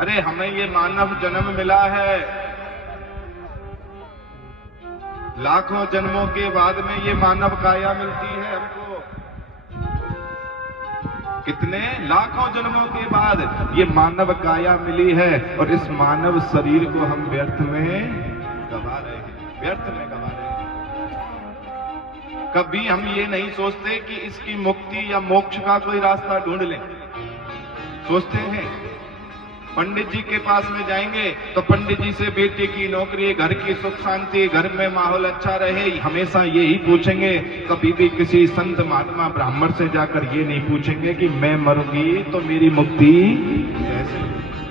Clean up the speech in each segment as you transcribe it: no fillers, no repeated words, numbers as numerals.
अरे हमें ये मानव जन्म मिला है, लाखों जन्मों के बाद में ये मानव काया मिलती है हमको। कितने लाखों जन्मों के बाद ये मानव काया मिली है, और इस मानव शरीर को हम व्यर्थ में गवा रहे हैं, व्यर्थ में गवा रहे हैं। कभी हम ये नहीं सोचते कि इसकी मुक्ति या मोक्ष का कोई रास्ता ढूंढ लें। सोचते हैं पंडित जी के पास में जाएंगे तो पंडित जी से बेटे की नौकरी, घर की सुख शांति, घर में माहौल अच्छा रहे, हमेशा यही पूछेंगे। कभी भी किसी संत महात्मा ब्राह्मण से जाकर ये नहीं पूछेंगे कि मैं मरूंगी तो मेरी मुक्ति कैसे,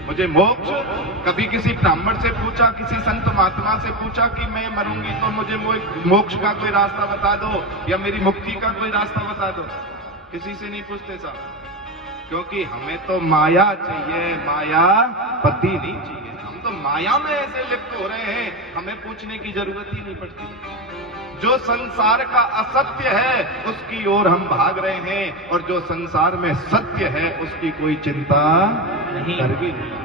मुझे मोक्ष। कभी किसी ब्राह्मण से पूछा, किसी संत महात्मा से पूछा कि मैं मरूंगी तो मुझे मोक्ष का कोई रास्ता बता दो या मेरी मुक्ति का कोई रास्ता बता दो। किसी से नहीं पूछते साहब, क्योंकि हमें तो माया चाहिए, माया पति नहीं चाहिए। हम तो माया में ऐसे लिप्त हो रहे हैं, हमें पूछने की जरूरत ही नहीं पड़ती। जो संसार का असत्य है उसकी ओर हम भाग रहे हैं, और जो संसार में सत्य है उसकी कोई चिंता नहीं कर भी नहीं।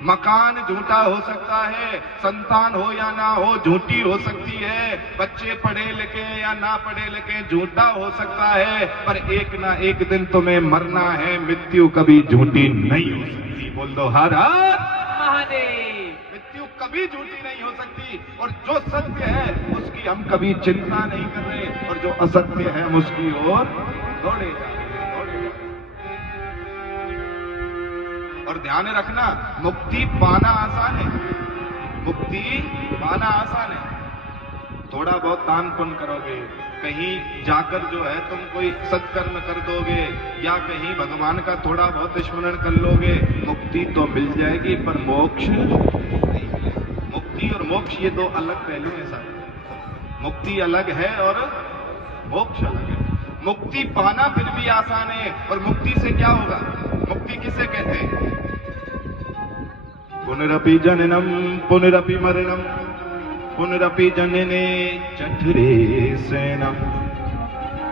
मकान झूठा हो सकता है, संतान हो या ना हो झूठी हो सकती है, बच्चे पढ़े लिखे या ना पढ़े लिखे झूठा हो सकता है, पर एक ना एक दिन तुम्हें मरना है। मृत्यु कभी झूठी नहीं हो सकती। बोल दो हर हर महादेव। मृत्यु कभी झूठी नहीं हो सकती, और जो सत्य है उसकी हम कभी चिंता नहीं कर रहे, और जो असत्य है हम उसकी ओर दौड़े जा रहे हैं। और ध्यान रखना, मुक्ति पाना आसान है, मुक्ति पाना आसान है। थोड़ा बहुत दान पुण्य करोगे, कहीं जाकर जो है तुम कोई सत्कर्म कर दोगे, या कहीं भगवान का थोड़ा बहुत स्मरण कर लोगे, मुक्ति तो मिल जाएगी, पर मोक्ष नहीं मिलेगा। मुक्ति और मोक्ष ये दो अलग पहलू हैं साहब। मुक्ति अलग है और मोक्ष अलग है। मुक्ति पाना फिर भी आसान है, और मुक्ति से क्या होगा? मुक्ति किसे कहते हैं? पुनरपि जननम पुनरपि मरणम पुनरपि जनने जठरे शयनम।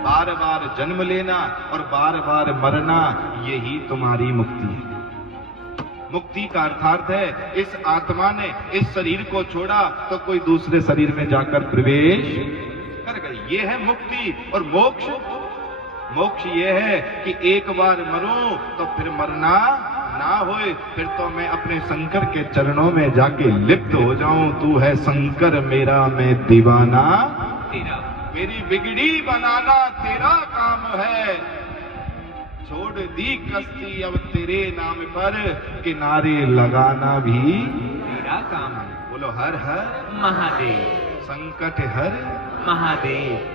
बार बार जन्म लेना और बार बार मरना, यही तुम्हारी मुक्ति है। मुक्ति का अर्थार्थ है इस आत्मा ने इस शरीर को छोड़ा तो कोई दूसरे शरीर में जाकर प्रवेश कर गई। ये है मुक्ति। और मोक्ष, मोक्ष ये है कि एक बार मरूं तो फिर मरना ना होए, फिर तो मैं अपने शंकर के चरणों में जाके लिप्त हो जाऊं। तू है शंकर मेरा, मैं दीवाना तेरा, मेरी बिगड़ी बनाना तेरा काम है। छोड़ दी कश्ती अब तेरे नाम पर, किनारे लगाना भी तेरा काम है। बोलो हर हर महादेव। संकट हर महादेव।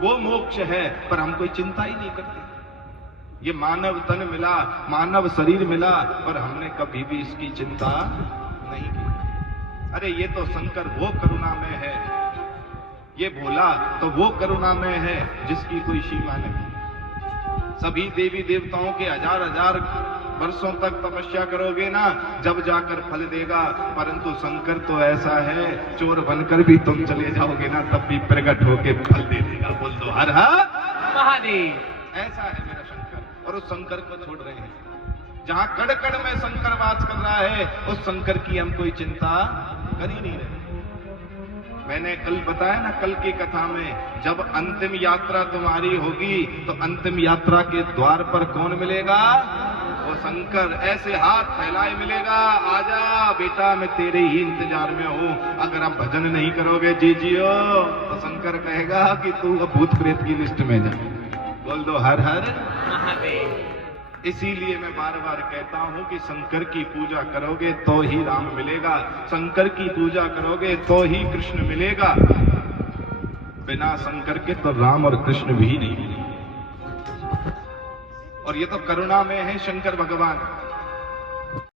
वो मोक्ष है, पर हम कोई चिंता ही नहीं करते। ये मानव तन मिला, मानव शरीर मिला, पर हमने कभी भी इसकी चिंता नहीं की। अरे ये तो शंकर वो करुणामय है, ये भोला तो वो करुणामय है जिसकी कोई सीमा नहीं। सभी देवी देवताओं के हजार हजार वर्षों तक तपस्या करोगे ना, जब जाकर फल देगा। परंतु शंकर तो ऐसा है, चोर बनकर भी तुम चले जाओगे ना, तब भी प्रकट होके फल दे देगा। बोल दो हर हर महादेव। ऐसा है मेरा शंकर, और उस शंकर को छोड़ रहे हैं। जहां कड़ कड़ में शंकर वास कर रहा है, उस शंकर की हम कोई चिंता कर ही नहीं रहे। मैंने कल बताया ना, कल की कथा में, जब अंतिम यात्रा तुम्हारी होगी तो अंतिम यात्रा के द्वार पर कौन मिलेगा? वो शंकर ऐसे हाथ फैलाए मिलेगा, आजा बेटा मैं तेरे ही इंतजार में हूं। अगर आप भजन नहीं करोगे जी जियो, तो शंकर कहेगा कि तू अब भूत प्रेत की लिस्ट में जा। बोल दो हर हर महादेव। इसीलिए मैं बार बार कहता हूं कि शंकर की पूजा करोगे तो ही राम मिलेगा, शंकर की पूजा करोगे तो ही कृष्ण मिलेगा। बिना शंकर के तो राम और कृष्ण भी नहीं मिलेंगे। और ये तो करुणा में है शंकर भगवान।